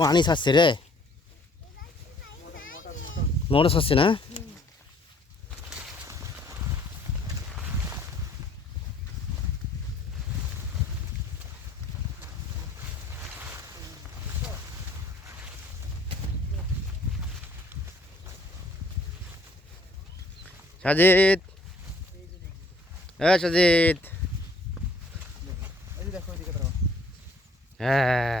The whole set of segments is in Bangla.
পানি ছাড়ছে রে। মোটর ছাড়ছে না? সাজিদ। হ্যাঁ সাজিদ। হ্যাঁ।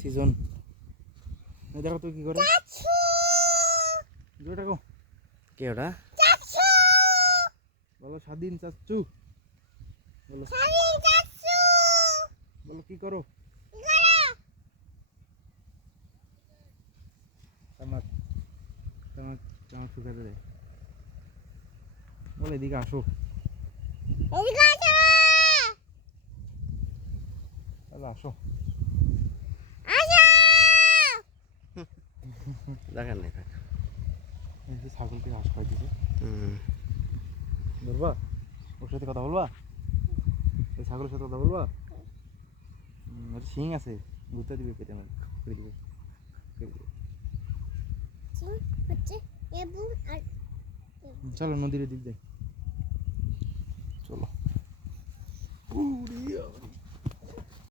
সিজন এই দেখো তো কি করে? জোরে দেখো কে ওটা? বলো স্বাধীন চাচ্চু। বলো। বলো কি করো? তামাক তামাক তামাক শুকাতে দেয় বলো এদিকে আসো। তাহলে আসো! দেখেন না থাক যে ছাগলকে ঘাস খাইতেছে হুম। ধরবা? ওর সাথে কথা বলবা? ওই ছাগলের সাথে কথা বলবা? ওর শিং আছে। ঘুরতে দিবে পেটে মানে দিবে। চলো নদীর দিক যাই। চলো